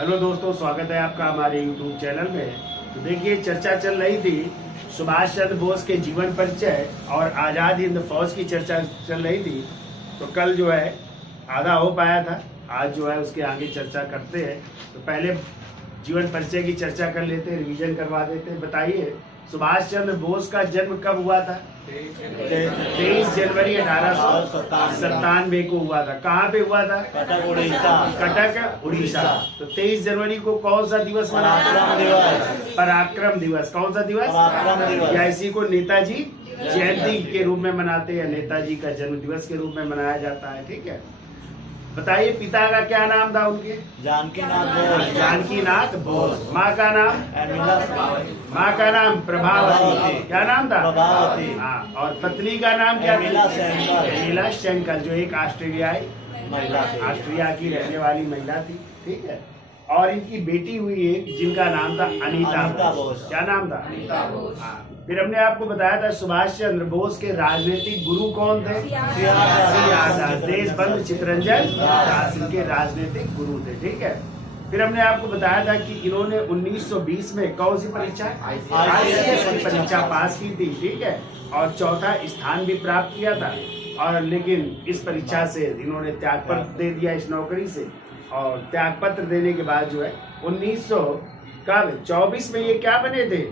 Hello दोस्तों, स्वागत है आपका हमारे YouTube चैनल में। तो देखिए, चर्चा चल रही थी सुभाष चंद्र बोस के जीवन परिचय और आज़ाद हिंद फौज की चर्चा चल रही थी। तो कल जो है आधा हो पाया था, आज जो है उसके आगे चर्चा करते हैं। तो पहले जीवन परिचय की चर्चा कर लेते, रिवीजन करवा देते। बताइए, सुभाष चंद्र बोस का जन्म कब हुआ था? 23 जनवरी 1897 को हुआ था। कहाँ पे हुआ था? कटक उड़ीसा। कटक उड़ीसा। तो 23 जनवरी को कौन सा दिवस मनाते हैं? पराक्रम दिवस। कौन सा दिवस? पराक्रम दिवस। या इसी को नेताजी जयंती के रूप में मनाते हैं, नेताजी का जन्म दिवस के रूप में मनाया जाता है। ठीक है, बताइए पिता का क्या नाम था उनके? जानकीनाथ बोस। जानकीनाथ बोस। माँ का नाम? माँ का नाम प्रभावती। क्या नाम था? प्रभावती। हाँ, और पत्नी का नाम क्या? एमिला शेंकर। एमिला शेंकर, जो एक ऑस्ट्रेलियाई महिला थी। ऑस्ट्रिया की रहने वाली महिला थी। ठीक है, और इनकी बेटी हुई एक जिनका नाम था अनीता बोस। क्या नाम था? अनीता बोस। हाँ, फिर हमने आपको बताया था सुभाष चंद्र बोस के राजनीतिक गुरु कौन थे? देशबंधु चित्तरंजन दास इनके राजनीतिक गुरु थे। ठीक है, फिर हमने आपको बताया था कि इन्होंने 1920 में कौन सी परीक्षा? ICS परीक्षा पास की थी। ठीक है, और चौथा स्थान भी प्राप्त किया था। और लेकिन इस परीक्षा से इन्होंने त्यागपत्र दे दिया इस नौकरी से। और त्यागपत्र देने के बाद जो है 1924 में ये क्या बने थे?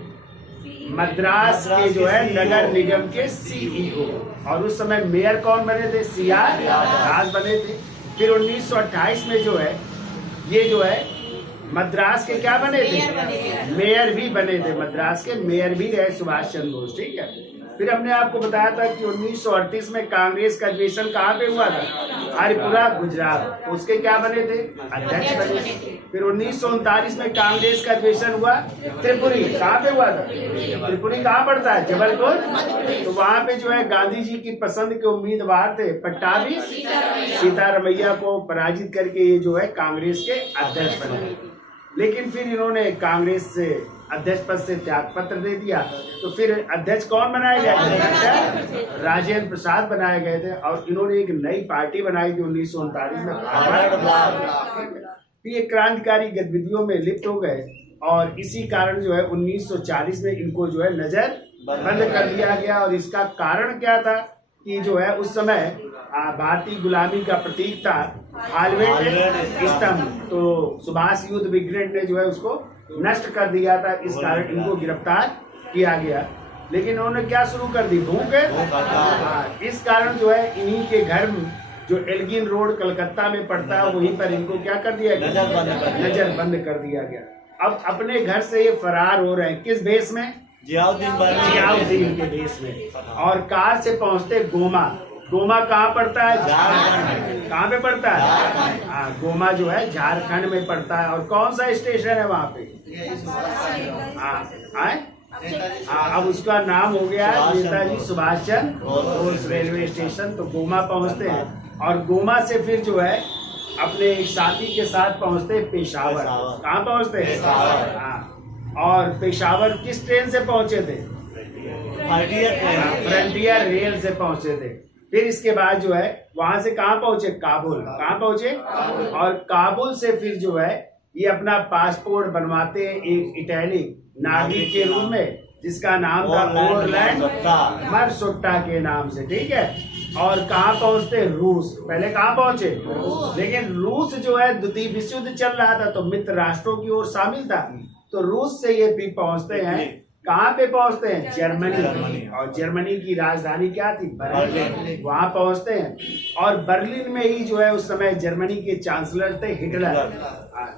मद्रास के जो है नगर निगम के CEO। और उस समय मेयर कौन बने थे? CR दास बने थे। फिर 1928 में जो है ये जो है मद्रास के क्या बने थे? मेयर भी बने थे। मद्रास के मेयर भी रहे सुभाष चंद्र बोस। ठीक है, फिर हमने आपको बताया था कि 1938 में कांग्रेस का अधिवेशन कहाँ पे हुआ था? हरिपुरा, गुजरात। उसके क्या बने थे? अध्यक्ष बने थे। फिर 1939 में कांग्रेस का अधिवेशन हुआ त्रिपुरी। कहाँ पे हुआ था? त्रिपुरी कहाँ पड़ता है? जबलपुर। तो वहाँ पे जो है गांधी जी की पसंद के उम्मीदवार थे पट्टाभी सीतारमैया को पराजित करके ये जो है कांग्रेस के अध्यक्ष बने। लेकिन फिर इन्होंने कांग्रेस से अध्यक्ष पद से त्यागपत्र दे दिया। तो फिर अध्यक्ष कौन बनाए गए? राजेंद्र प्रसाद बनाए गए थे। और इन्होंने एक नई पार्टी बनाई थी 1939 में, ये क्रांतिकारी गतिविधियों में लिप्त हो गए। और इसी कारण जो है 1940 में इनको जो है नजर बंद कर दिया गया। और इसका कारण क्या था कि जो है उस समय भारतीय गुलामी का प्रतीक था हालवेट स्तंभ। तो सुभाष युद्ध ब्रिगेड ने जो है उसको नष्ट कर दिया था। इस कारण इनको गिरफ्तार किया गया। लेकिन उन्होंने क्या शुरू कर दी? भूख। इस कारण जो है इन्हीं के घर जो एल्गिन रोड कलकत्ता में पड़ता है वहीं पर इनको क्या कर दिया गया? नजर बंद कर दिया गया। अब अपने घर से ये फरार हो रहे हैं। किस भेष में? जियाउद्दीन के भेष में। और कार से पहुंचते गोमा। गोमा कहाँ पड़ता है? झारखंड। कहाँ पे पड़ता है? हाँ, गोमा जो है झारखंड में पड़ता है। और कौन सा स्टेशन है वहाँ पे? अब उसका नाम हो गया नेताजी सुभाष चंद्र बोस रेलवे स्टेशन। तो गोमा पहुँचते हैं और गोमा से फिर जो है अपने एक साथी के साथ पहुँचते पेशावर। कहाँ पहुँचते हैं? हाँ, और पेशावर किस ट्रेन से पहुँचे थे? फ्रंटियर रेल से पहुँचे थे। फिर इसके बाद जो है वहां से कहाँ पहुंचे? काबुल। कहाँ पहुंचे? और काबुल से फिर जो है ये अपना पासपोर्ट बनवाते हैं एक इटैलिक नागरिक के रूप में, जिसका नाम था ओरलैंड मरसोट्टा के नाम से। ठीक है, और कहाँ पहुंचते? रूस। पहले कहाँ पहुंचे? लेकिन रूस जो है द्वितीय विश्व युद्ध चल रहा था तो मित्र राष्ट्रों की ओर शामिल था। तो रूस से ये भी पहुंचते हैं। कहाँ पे पहुंचते हैं? जर्मनी। और जर्मनी की राजधानी क्या थी? बर्लिन। वहां पहुंचते हैं। और बर्लिन में ही जो है उस समय जर्मनी के चांसलर थे हिटलर,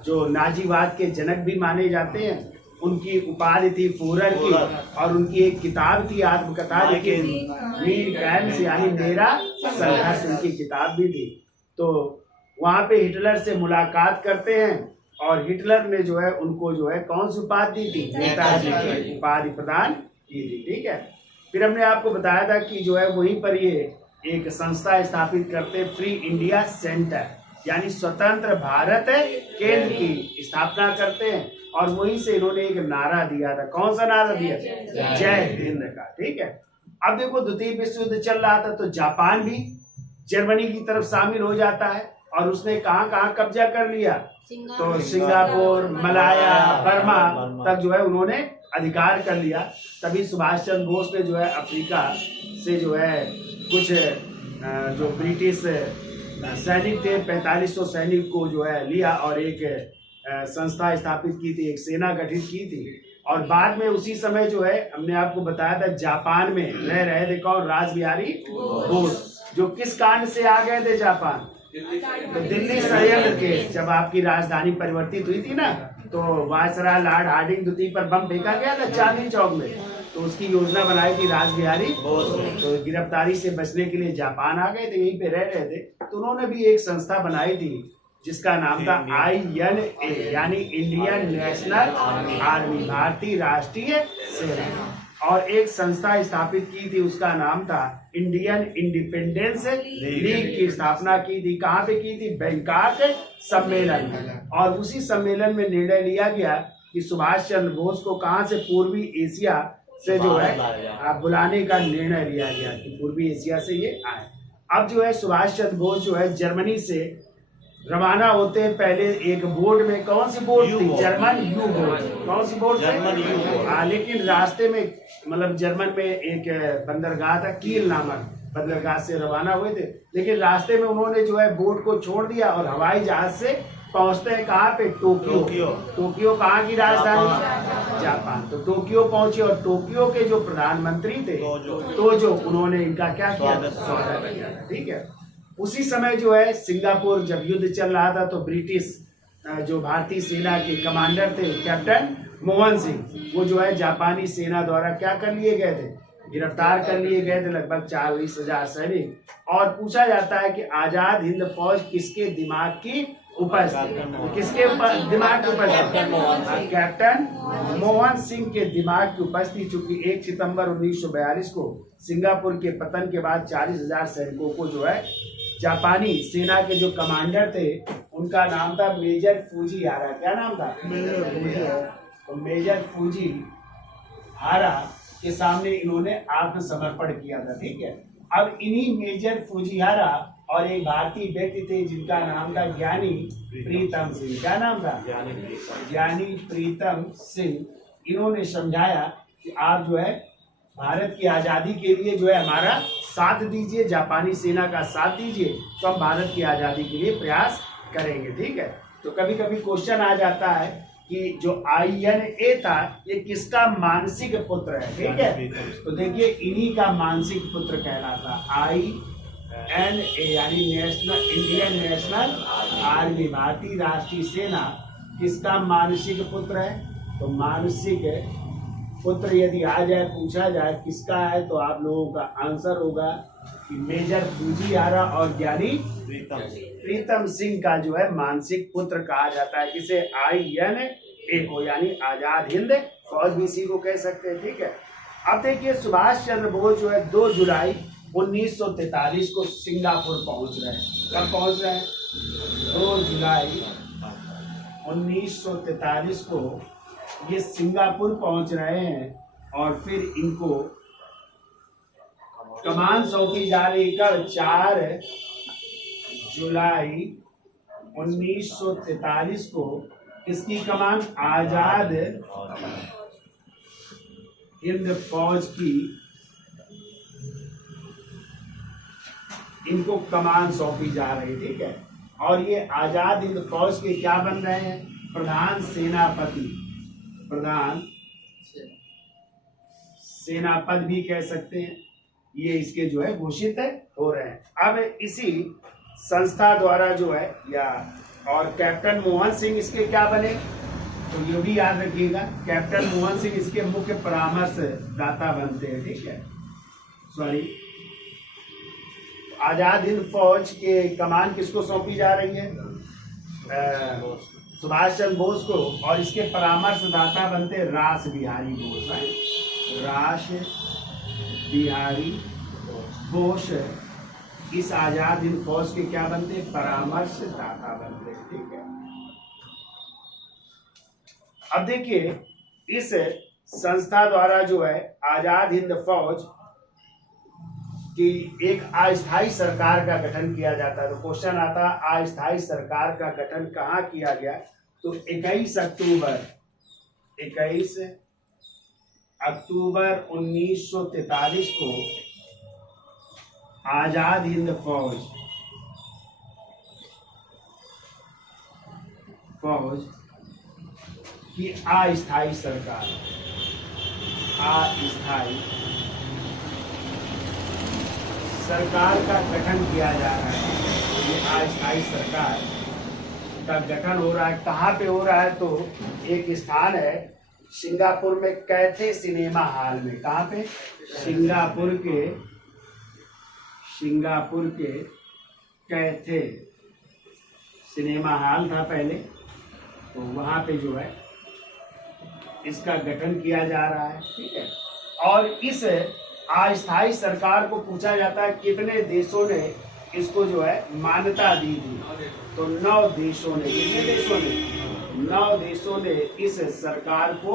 जो नाजीवाद के जनक भी माने जाते हैं। उनकी उपाधि थी फूरर की। और उनकी एक किताब थी आत्मकथा लिखी मीर कैम्प, यानी मेरा संघर्ष, उनकी किताब भी थी। तो वहां पे हिटलर से मुलाकात करते हैं और हिटलर ने जो है उनको जो है कौन सी उपाधि दी थी? नेताजी की उपाधि प्रदान की थी। ठीक है, फिर हमने आपको बताया था कि जो है वहीं पर ये एक संस्था स्थापित करते, फ्री इंडिया सेंटर, यानी स्वतंत्र भारत केंद्र की स्थापना करते हैं। और वहीं से इन्होंने एक नारा दिया था। कौन सा नारा दिया? जय हिंद का। ठीक है, अब देखो द्वितीय विश्व युद्ध चल रहा था तो जापान भी जर्मनी की तरफ शामिल हो जाता है। और उसने कहाँ कहाँ कब्जा कर लिया? तो सिंगापुर, मलाया, बर्मा तक जो है उन्होंने अधिकार कर लिया। तभी सुभाष चंद्र बोस ने जो है अफ्रीका से जो है कुछ जो ब्रिटिश सैनिक थे 4500 सैनिक को जो है लिया और एक संस्था स्थापित की थी, एक सेना गठित की थी। और बाद में उसी समय जो है हमने आपको बताया था जापान में रह रहे थे कौन, रासबिहारी बोस, जो किस कांड से आ गए थे जापान, तो दिल्ली षड्यंत्र के जब आपकी राजधानी परिवर्तित हुई थी ना, तो वायसराय लॉर्ड हार्डिंग द्वितीय पर बम फेंका गया था चांदनी चौक में, तो उसकी योजना बनाई थी रासबिहारी बोस। तो गिरफ्तारी से बचने के लिए जापान आ गए थे, यहीं पे रह रहे थे, तो उन्होंने भी एक संस्था बनाई थी जिसका नाम था INA, यानी इंडियन नेशनल आर्मी, भारतीय राष्ट्रीय सेना। और एक संस्था स्थापित की थी, उसका नाम था इंडियन इंडिपेंडेंस लीग की स्थापना की थी। कहाँ पे की थी? बैंकॉक सम्मेलन में। और उसी सम्मेलन में निर्णय लिया गया कि सुभाष चंद्र बोस को कहाँ से, पूर्वी एशिया से जो है बुलाने का निर्णय लिया गया कि पूर्वी एशिया से ये आए। अब जो है सुभाष चंद्र बोस जो है जर्मनी से रवाना होते हैं। पहले एक बोर्ड में, कौन सी बोर्ड थी? German U board. कौन सी बोर्ड? German U board. लेकिन रास्ते में मतलब जर्मन में एक बंदरगाह था कील नामक, बंदरगाह से रवाना हुए थे। लेकिन रास्ते में उन्होंने जो है बोर्ड को छोड़ दिया और हवाई जहाज से पहुंचते हैं कहाँ पे? टोक्यो। टोक्यो कहाँ की राजधानी? जापान। तो टोक्यो पहुंचे और टोक्यो के जो प्रधानमंत्री थे तो जो उन्होंने इनका क्या किया? स्वागत किया। ठीक है। उसी समय जो है सिंगापुर जब युद्ध चल रहा था तो ब्रिटिश जो भारतीय सेना के कमांडर थे कैप्टन मोहन सिंह, वो जो है जापानी सेना द्वारा क्या कर लिए गए थे? गिरफ्तार कर लिए गए थे, लगभग 40,000 सैनिक। और पूछा जाता है कि आजाद हिंद फौज किसके दिमाग की उपज थी? किसके दिमाग की उपज? कैप्टन मोहन सिंह के दिमाग की उपज थी। चूंकि 1 सितंबर 1942 को सिंगापुर के पतन के बाद 40,000 सैनिकों को जो है जापानी सेना के जो कमांडर थे उनका नाम था मेजर फूजीहारा। क्या नाम था? तो मेजर फूजीहारा के सामने इन्होंने आत्मसमर्पण किया था। ठीक है। अब इन्हीं मेजर फूजीहारा और एक भारतीय व्यक्ति थे जिनका नाम था ज्ञानी प्रीतम सिंह। क्या नाम था? ज्ञानी प्रीतम सिंह। इन्होंने समझाया कि आप जो है भारत की आजादी के लिए जो है हमारा साथ दीजिए, जापानी सेना का साथ दीजिए, तो हम भारत की आजादी के लिए प्रयास करेंगे। ठीक है। तो कभी कभी क्वेश्चन आ जाता है कि जो INA था ये किसका मानसिक पुत्र है? ठीक है। तो देखिए इन्हीं का मानसिक पुत्र कहलाता। INA यानी नेशनल इंडियन नेशनल आर्मी, भारतीय राष्ट्रीय सेना, किसका मानसिक पुत्र है? तो मानसिक पुत्र यदि आ जाए, पूछा जाए किसका है, तो आप लोगों का आंसर होगा कि मेजर फूजीहारा और ज्ञानी प्रीतम सिंह का जो है मानसिक पुत्र कहा जाता है। किसे? INA को, यानी आजाद हिंद फौज भी इसी को कह सकते हैं। ठीक है। अब देखिए सुभाष चंद्र बोस जो है 2 जुलाई 1943 को सिंगापुर पहुंच रहे हैं। कब पहुंच रहे हैं? 2 जुलाई 1943 को ये सिंगापुर पहुंच रहे हैं और फिर इनको कमान सौंपी जा रही। कब? 4 जुलाई 1943 को इसकी कमान आजाद हिंद फौज की इनको कमान सौंपी जा रही। ठीक है। और ये आजाद हिंद फौज के क्या बन रहे हैं? प्रधान सेनापति, प्रधान सेनापति भी कह सकते हैं। ये इसके जो है घोषित हो रहे हैं। अब इसी संस्था द्वारा जो है या और कैप्टन मोहन सिंह इसके क्या बने? तो ये भी याद रखिएगा, कैप्टन मोहन सिंह इसके मुख्य परामर्शदाता बनते हैं। ठीक है। सॉरी, आजाद हिंद फौज के कमान किसको सौंपी जा रही है? सुभाष चंद्र बोस को। और इसके परामर्शदाता बनते रासबिहारी बोस। रासबिहारी बोस इस आजाद हिंद फौज के क्या बनते? परामर्शदाता बनते। ठीक है। अब देखिए इस संस्था द्वारा जो है आजाद हिंद फौज कि एक अस्थायी सरकार का गठन किया जाता है। तो क्वेश्चन आता है अस्थायी सरकार का गठन कहाँ किया गया? तो 21 अक्टूबर 1943 को आजाद हिंद फौज की अस्थायी सरकार का गठन किया जा रहा है। ये अस्थायी सरकार का गठन हो रहा है। कहाँ पे हो रहा है? तो एक स्थान है सिंगापुर में, कैथे सिनेमा हॉल में। कहाँ पे? सिंगापुर के कैथे सिनेमा हॉल था पहले, तो वहाँ पे जो है इसका गठन किया जा रहा है। ठीक है। और इस अस्थायी सरकार को पूछा जाता है कितने देशों ने इसको जो है मान्यता दी थी? तो 9 देशों ने। कितने देशों ने? 9 देशों ने इस सरकार को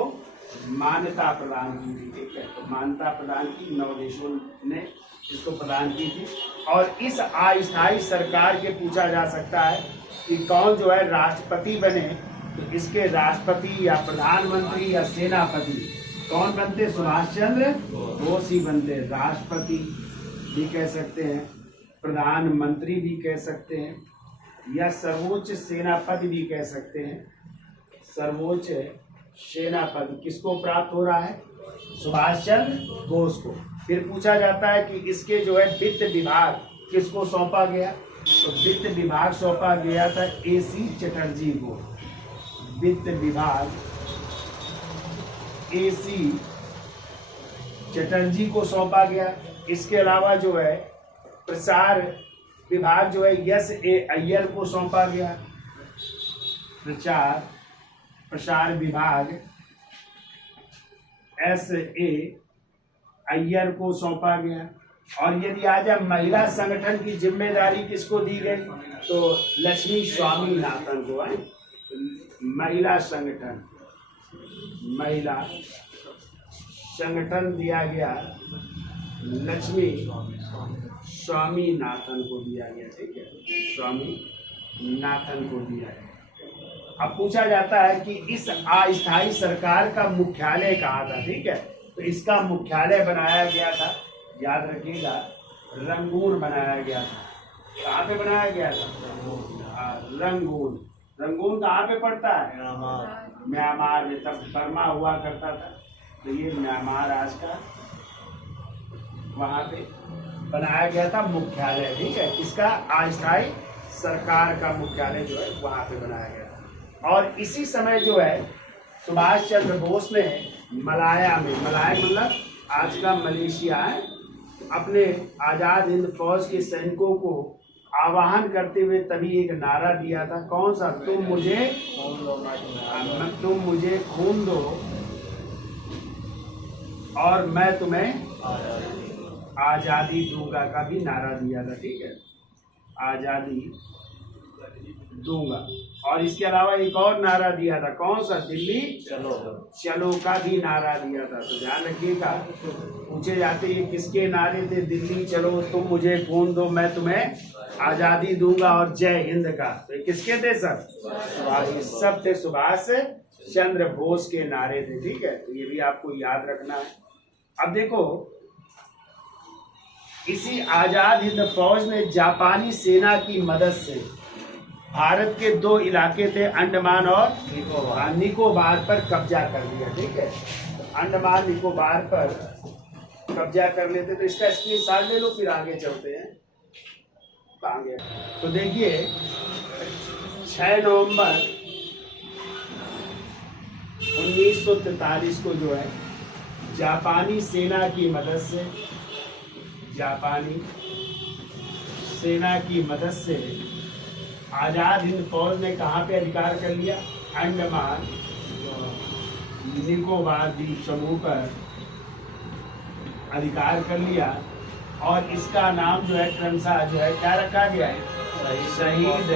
मान्यता प्रदान की थी। ठीक है। तो मान्यता प्रदान की 9 देशों ने इसको प्रदान की थी। और इस अस्थायी सरकार के पूछा जा सकता है कि कौन जो है राष्ट्रपति बने? तो इसके राष्ट्रपति या प्रधानमंत्री या सेनापति कौन बनते? सुभाष चंद्र बोस ही बनते। राष्ट्रपति भी कह सकते हैं, प्रधानमंत्री भी कह सकते हैं, या सर्वोच्च सेनापति भी कह सकते हैं। सर्वोच्च सेनापति किसको प्राप्त हो रहा है? सुभाष चंद्र बोस को। फिर पूछा जाता है कि इसके जो है वित्त विभाग किसको सौंपा गया? तो वित्त विभाग सौंपा गया था AC चटर्जी को। वित्त विभाग AC चटर्जी को सौंपा गया। इसके अलावा जो है प्रसार विभाग जो है S.A. अय्यर को सौंपा गया। प्रसार विभाग S.A. अय्यर को सौंपा गया। और यदि आ जाए महिला संगठन की जिम्मेदारी किसको दी गई? तो लक्ष्मी स्वामीनाथन को है। महिला संगठन दिया गया, लक्ष्मी स्वामीनाथन को दिया गया। ठीक है, स्वामीनाथन को दिया गया। अब पूछा जाता है कि इस अस्थायी सरकार का मुख्यालय कहाँ था? ठीक है, तो इसका मुख्यालय बनाया गया था, याद रखिएगा, रंगून बनाया गया था। कहाँ पे बनाया गया था? रंगून। रंगून कहाँ पे पड़ता है? म्यांमार में। तब बर्मा हुआ करता था, तो ये म्यांमार आज का वहाँ पे बनाया गया था मुख्यालय। ठीक है, इसका अस्थायी सरकार का मुख्यालय जो है वहाँ पे बनाया गया था। और इसी समय जो है सुभाष चंद्र बोस ने मलाया मतलब आज का मलेशिया है, अपने आजाद हिंद फौज के सैनिकों को आह्वान करते हुए तभी एक नारा दिया था। कौन सा? तुम मुझे खून दो और मैं तुम्हें आजादी दूंगा का भी नारा दिया था। ठीक है, आजादी दूंगा। और इसके अलावा एक और नारा दिया था। कौन सा? दिल्ली चलो का भी नारा दिया था। तो ध्यान रखिएगा, पूछे जाते हैं किसके नारे थे? दिल्ली चलो, तुम मुझे खून दो, मैं तुम्हें आजादी दूंगा और जय हिंद का। तो ये किसके थे सर? सब थे सुभाष चंद्र बोस के नारे थे। ठीक है, तो ये भी आपको याद रखना है। अब देखो, इसी आजाद हिंद फौज ने जापानी सेना की मदद से भारत के 2 इलाके थे, अंडमान और निकोबार पर कब्जा कर लिया। ठीक है, तो अंडमान निकोबार पर कब्जा कर लेते। तो इसका स्क्रीनशॉट ले लो, फिर आगे चलते हैं। आगे तो देखिए, 6 नवंबर 1943 को जो है जापानी सेना की मदद से आजाद हिंद फौज ने कहाँ पे अधिकार कर लिया? अंडमान निकोबार द्वीप समूह पर अधिकार कर लिया। और इसका नाम जो है क्रमशः जो है क्या रखा गया है? शहीद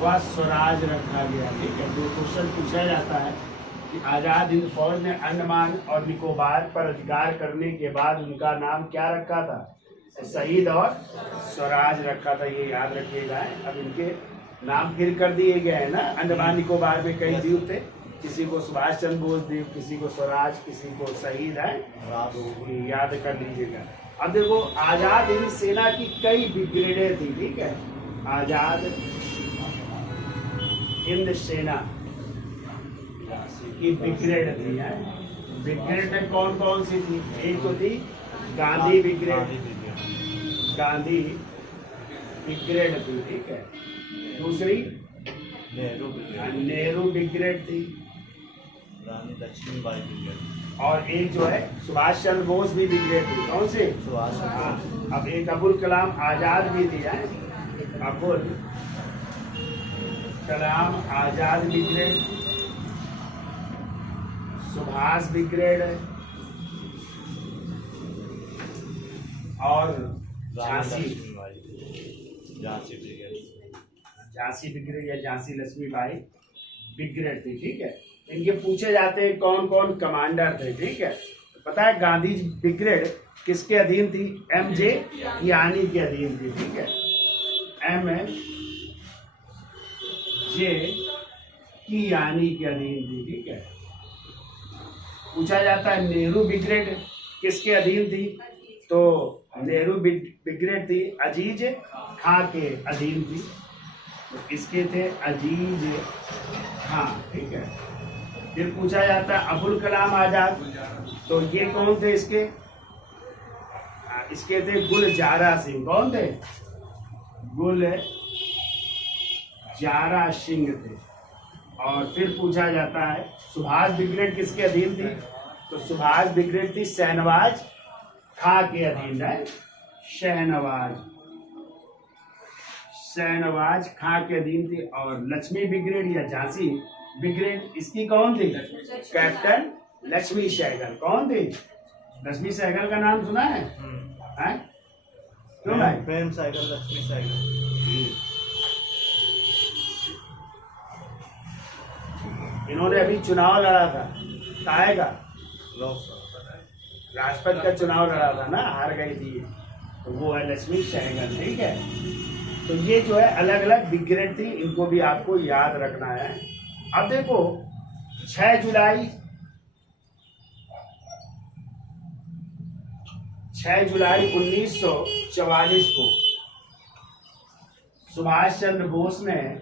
व स्वराज रखा गया। ठीक है, जो क्वेश्चन पूछा जाता है कि आजाद हिंद फौज ने अंडमान और निकोबार पर अधिकार करने के बाद उनका नाम क्या रखा था? शहीद और स्वराज रखा था। ये याद रखिएगा। अब इनके नाम फिर कर दिए गए हैं ना। अंडमान निकोबार में कई द्वीप थे, किसी को सुभाष चंद्र बोस द्वीप, किसी को स्वराज, किसी को शहीद है, तो याद कर लीजिएगा। अब देखो, आजाद हिंद सेना की कई ब्रिगेडें थी, ठीक है। आजाद हिंद सेना की ब्रिगेड थी है। ब्रिगेड में कौन कौन सी थी? एक तो थी गांधी ब्रिगेड, गांधी ब्रिगेड थी, ठीक है। दूसरी नेहरू ब्रिगेड थी, रानी लक्ष्मीबाई ब्रिगेड, और एक जो है सुभाष चंद्र बोस भी ब्रिगेड थी। कौन से? सुभाष हाँ। अब एक अबुल कलाम आजाद भी थी है। अबुल कलाम आजाद ब्रिगेड, सुभाष ब्रिगेड और झांसी ब्रिगेड, झांसी ब्रिगेड या झांसी लक्ष्मीबाई ब्रिगेड थी, ठीक है। इनके पूछे जाते हैं कौन कौन कमांडर थे, ठीक है। पता है गांधी ब्रिगेड किसके अधीन थी? एम.जे. कियानी के अधीन थी, ठीक है। एम.जे. कियानी के अधीन थी, ठीक है। पूछा जाता है नेहरू ब्रिगेड किसके अधीन थी? तो नेहरू ब्रिगेड थी अजीज खां के अधीन थी। तो इसके थे अजीज खां, ठीक है। फिर पूछा जाता है अबुल कलाम आजाद, तो ये कौन थे इसके? इसके थे गुलजारा सिंह। कौन थे? गुलजारा सिंह थे। और फिर पूछा जाता है सुभाष ब्रिगेड किसके अधीन थी? तो सुभाष ब्रिगेड थी शहनवाज खां के अधीन है। शहनवाज खां के अधीन थी। और लक्ष्मी ब्रिगेड या झांसी ब्रिगेड इसकी कौन थी? कैप्टन लक्ष्मी सहगल। कौन थी? लक्ष्मी सहगल का नाम सुना है? हैं? क्यों भाई? प्रेम साइकिल, लक्ष्मी साइकिल। इन्होंने अभी चुनाव लड़ा था, काहे का? लोकसभा, राष्ट्रपति का चुनाव लड़ा था ना, हार गई थी। तो वो है लक्ष्मी सहगल, ठीक है। तो ये जो है अलग अलग ब्रिगेड थी, इनको भी आपको याद रखना है। अब देखो 6 जुलाई 1944 को सुभाष चंद्र बोस ने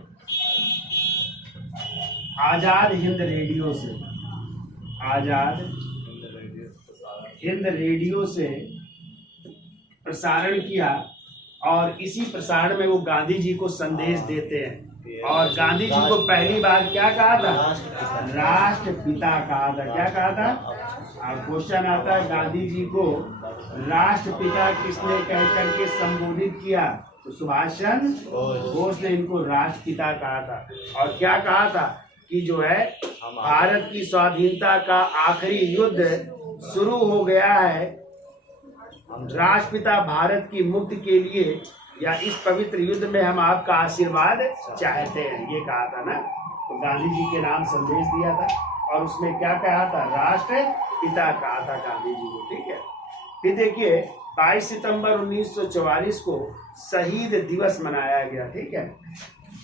आजाद हिंद रेडियो से प्रसारण किया। और इसी प्रसारण में वो गांधी जी को संदेश देते हैं। और गांधी जी को पहली बार क्या कहा था? राष्ट्रपिता कहा था। क्या कहा था? क्वेश्चन आता है गांधी जी को राष्ट्रपिता किसने कह करके संबोधित किया? तो सुभाष चंद्र बोस ने इनको राष्ट्रपिता कहा था। और क्या कहा था कि जो है भारत की स्वाधीनता का आखिरी युद्ध शुरू हो गया है। राष्ट्रपिता भारत की मुक्ति के लिए या इस पवित्र युद्ध में हम आपका आशीर्वाद चाहते हैं, ये कहा था ना। तो गांधी जी के नाम संदेश दिया था। और उसमें क्या कहा था? राष्ट्रपिता कहा था गांधी जी को, ठीक है। फिर देखिए 22 सितंबर 1944 को शहीद दिवस मनाया गया, ठीक है।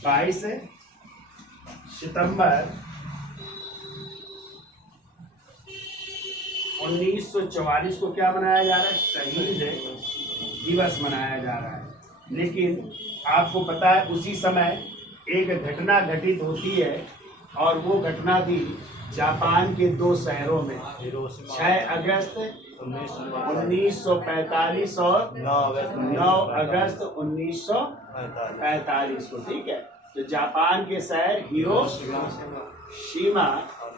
22 सितंबर 1944 को क्या मनाया जा रहा है? शहीद दिवस मनाया जा रहा है। लेकिन आपको पता है उसी समय एक घटना घटित होती है, और वो घटना थी जापान के 2 शहरों में 6 अगस्त 1945 और 9 अगस्त 1945 को, ठीक है। तो जापान के शहर हिरोशिमा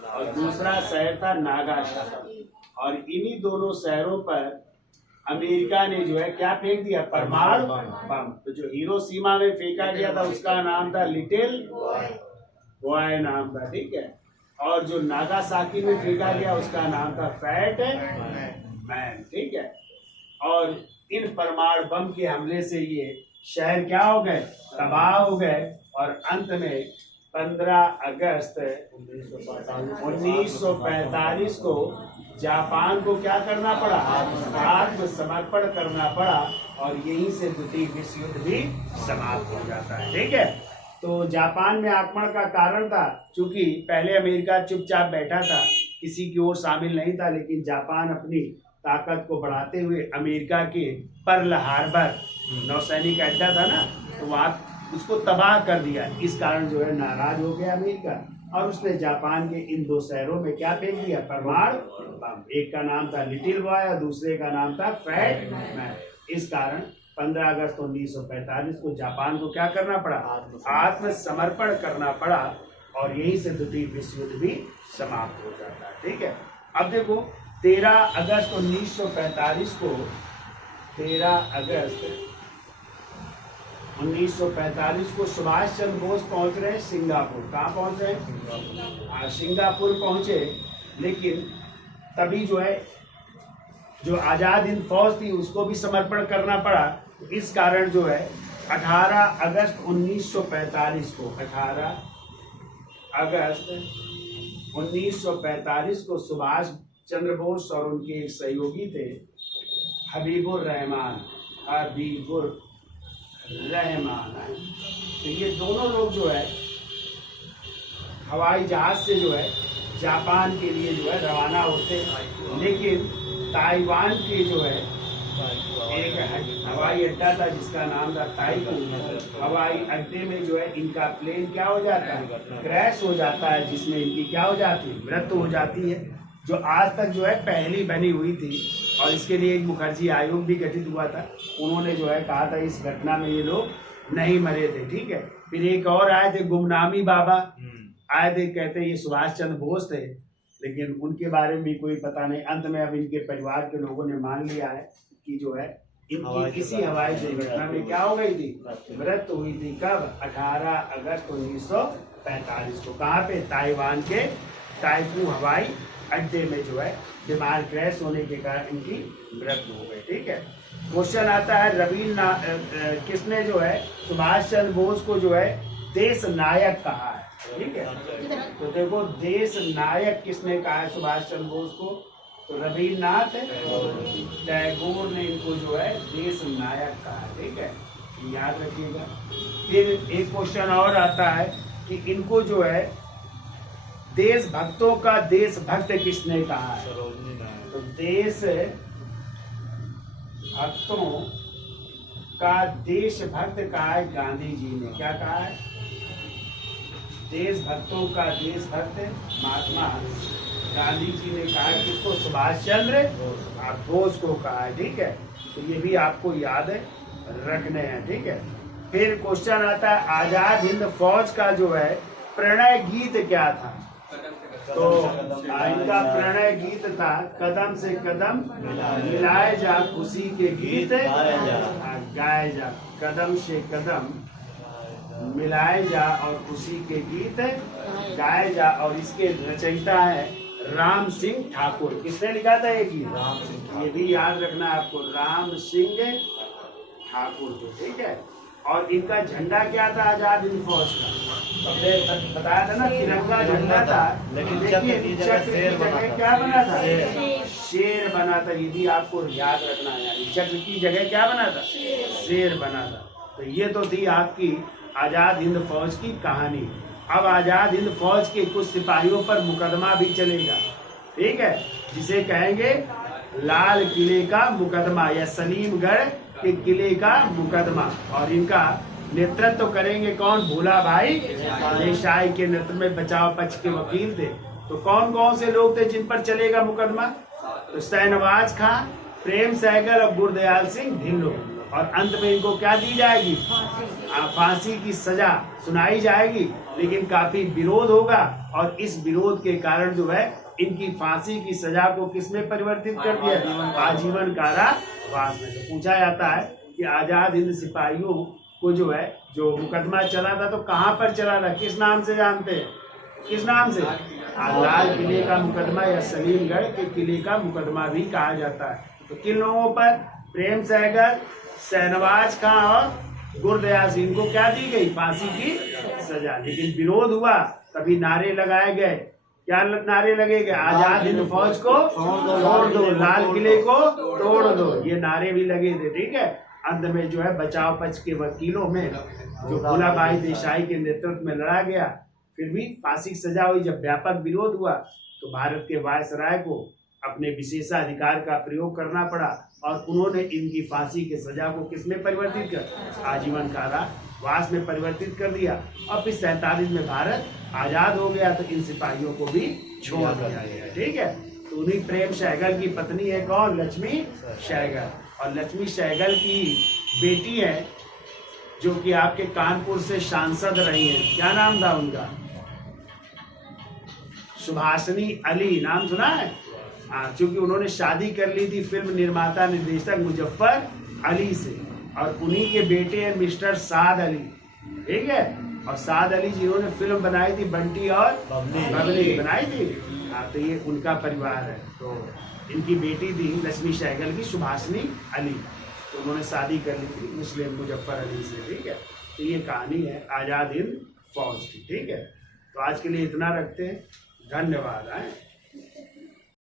और दूसरा शहर था नागासाकी। और इन्हीं दोनों शहरों पर अमेरिका ने जो है क्या फेंक दिया? परमाणु बम। तो जो हिरोशिमा में फेंका गया था उसका नाम था लिटिल बॉय नाम था, ठीक है। और जो नागासाकी में फेंका गया उसका नाम था फैट मैन, ठीक है। और इन परमाणु बम के हमले से ये शहर क्या हो गए? तबाह हो गए। और अंत में 15 अगस्त 1945 को जापान को क्या करना पड़ा, आत्मसमर्पण करना पड़ा, और यहीं से द्वितीय विश्व युद्ध भी समाप्त हो जाता है। ठीक है, तो जापान में आक्रमण का कारण था, चूंकि पहले अमेरिका चुपचाप बैठा था, किसी की ओर शामिल नहीं था, लेकिन जापान अपनी ताकत को बढ़ाते हुए अमेरिका के पर्ल हार्बर नौसैनिक अड्डा था ना, तो वहाँ उसको तबाह कर दिया। इस कारण जो है नाराज हो गया अमेरिका, और उसने जापान के इन 2 शहरों में क्या फेंक दिया, परमाणु बम। एक का नाम था लिटिल बॉय और दूसरे का नाम था फैट मैन। इस कारण 15 अगस्त 1945 को जापान को क्या करना पड़ा, आत्मसमर्पण करना पड़ा, और यहीं से द्वितीय विश्व युद्ध भी समाप्त हो जाता है। ठीक है, अब देखो 13 अगस्त 1945 को 13 अगस्त 1945 को सुभाष चंद्र बोस पहुंच रहे सिंगापुर। कहाँ पहुंच रहे, सिंगापुर पहुंचे, लेकिन तभी जो है जो आजाद हिंद फौज थी उसको भी समर्पण करना पड़ा। तो इस कारण जो है 18 अगस्त 1945 को 18 अगस्त 1945 को सुभाष चंद्र बोस और उनके एक सहयोगी थे हबीबुर रहमान, तो ये दोनों लोग जो है हवाई जहाज से जो है जापान के लिए जो है रवाना होते, लेकिन ताइवान के जो है एक हवाई अड्डा था जिसका नाम था ताइकू, हवाई अड्डे में जो है इनका प्लेन क्या हो जाता है, क्रैश हो जाता है, जिसमें इनकी क्या हो जाती है, मृत्यु हो जाती है, जो आज तक जो है पहली बनी हुई थी। और इसके लिए एक मुखर्जी आयोग भी गठित हुआ था, उन्होंने जो है कहा था इस घटना में ये लोग नहीं मरे थे। ठीक है, फिर एक और आए थे गुमनामी बाबा आए थे, कहते ये सुभाष चंद्र बोस थे, लेकिन उनके बारे में भी कोई पता नहीं। अंत में अब इनके परिवार के लोगों ने मान लिया है कि जो है इनकी किसी हवाई दुर्घटना में क्या हो गई थी, मृत्यु हुई थी। कब, 18 अगस्त 1945 को। कहाँ पे, ताइवान के ताइकू हवाई अड्डे में जो है विमान क्रैश होने के कारण इनकी मृत्यु हो गई। ठीक है, क्वेश्चन आता है रविन्द्रनाथ किसने जो है सुभाष चंद्र बोस को जो है देश नायक कहा है। ठीक है, तो देखो देश नायक किसने कहा है सुभाष चंद्र बोस को, तो रविन्द्रनाथ टैगोर ने इनको जो है देश नायक कहा है। ठीक है, याद रखिएगा। फिर एक क्वेश्चन और आता है कि इनको जो है देशभक्तों का देशभक्त किसने कहा है, तो देश भक्तों का देशभक्त कहा है गांधी जी ने। क्या कहा है, देशभक्तों का देशभक्त महात्मा गांधी जी ने कहा है, किसको, सुभाष चंद्र बोस को कहा है। ठीक है, तो ये भी आपको याद रखने हैं। ठीक है, फिर क्वेश्चन आता है आजाद हिंद फौज का जो है प्रणय गीत क्या था, तो इनका प्रणय गीत था कदम से कदम मिलाए जा खुशी के गीत गाए जा, कदम से कदम मिलाए जा और खुशी के गीत गाए जा। और इसके रचयिता है राम सिंह ठाकुर। किसने लिखा था ये गीत, ये भी याद रखना है आपको, राम सिंह ठाकुर को। ठीक है, और इनका झंडा क्या था आजाद हिंद फौज का, बताया था ना तिरंगा झंडा था, लेकिन देखिए चक्र की जगह क्या बना था, शेर बना था। ये भी आपको याद रखना है, यानी चक्र की जगह क्या बना था, शेर बना था। तो ये तो थी आपकी आजाद हिंद फौज की कहानी। अब आजाद हिंद फौज के कुछ सिपाहियों पर मुकदमा भी चलेगा। ठीक है, जिसे कहेंगे लाल किले का मुकदमा या सलीमगढ़ के किले का मुकदमा। और इनका नेतृत्व करेंगे कौन, भोला भाई देसाई के नेतृत्व में बचाव पक्ष के वकील थे। तो कौन कौन से लोग थे जिन पर चलेगा मुकदमा, तो शहनवाज खां, प्रेम सहगल और गुरदयाल सिंह ढिल्लों। और अंत में इनको क्या दी जाएगी, फांसी की सजा सुनाई जाएगी। लेकिन काफी विरोध होगा, और इस विरोध के कारण जो है इनकी फांसी की सजा को किसने परिवर्तित कर दिया, आजीवन कारावास में। तो पूछा जाता है कि आजाद हिंद सिपाहियों को जो है जो मुकदमा चला था तो कहाँ पर चला था, किस नाम से जानते हैं, किस नाम से, लाल किले का मुकदमा या सलीमगढ़ के किले का मुकदमा भी कहा जाता है। तो किन लोगों पर, प्रेम सहगल, शहनवाज खां और गुरदयाल सिंह को क्या दी गई? फांसी की सजा। लेकिन विरोध हुआ, तभी नारे लगाए गए। क्या नारे लगे गए? आजाद हिंद फौज को छोड़ दो, लाल किले को तोड़ दो, ये नारे भी लगे थे। ठीक है। अंत में जो है बचाव पक्ष के वकीलों में जो भोलाभाई देसाई के नेतृत्व में लड़ा गया, फिर भी फांसी की सजा हुई। जब व्यापक विरोध हुआ तो भारत के वायसराय को अपने विशेषाधिकार का प्रयोग करना पड़ा और उन्होंने इनकी फांसी की सजा को किसमें परिवर्तित कर? आजीवन कारावास में परिवर्तित कर दिया। और फिर 47 में भारत आजाद हो गया तो इन सिपाहियों को भी छोड़ दिया गया। ठीक है। तो उन्हीं प्रेम सहगल की पत्नी है कौन? लक्ष्मी सहगल। और लक्ष्मी सहगल की बेटी है जो कि आपके कानपुर से सांसद रही है। क्या नाम था उनका? सुभाषिनी अली। नाम सुना है? हाँ, चूंकि उन्होंने शादी कर ली थी फिल्म निर्माता निर्देशक मुजफ्फर अली से, और उन्हीं के बेटे हैं मिस्टर साद अली। ठीक है। और साद अली जिन्होंने फिल्म बनाई थी बंटी और बबली बनाई थी। हाँ, तो ये उनका परिवार है। तो इनकी बेटी थी लक्ष्मी सहगल की सुभाषिनी अली, तो उन्होंने शादी कर ली थी मुस्लिम मुजफ्फर अली से। ठीक है। तो ये कहानी है आजाद हिंद फौज की। ठीक है। तो आज के लिए इतना रखते हैं। धन्यवाद।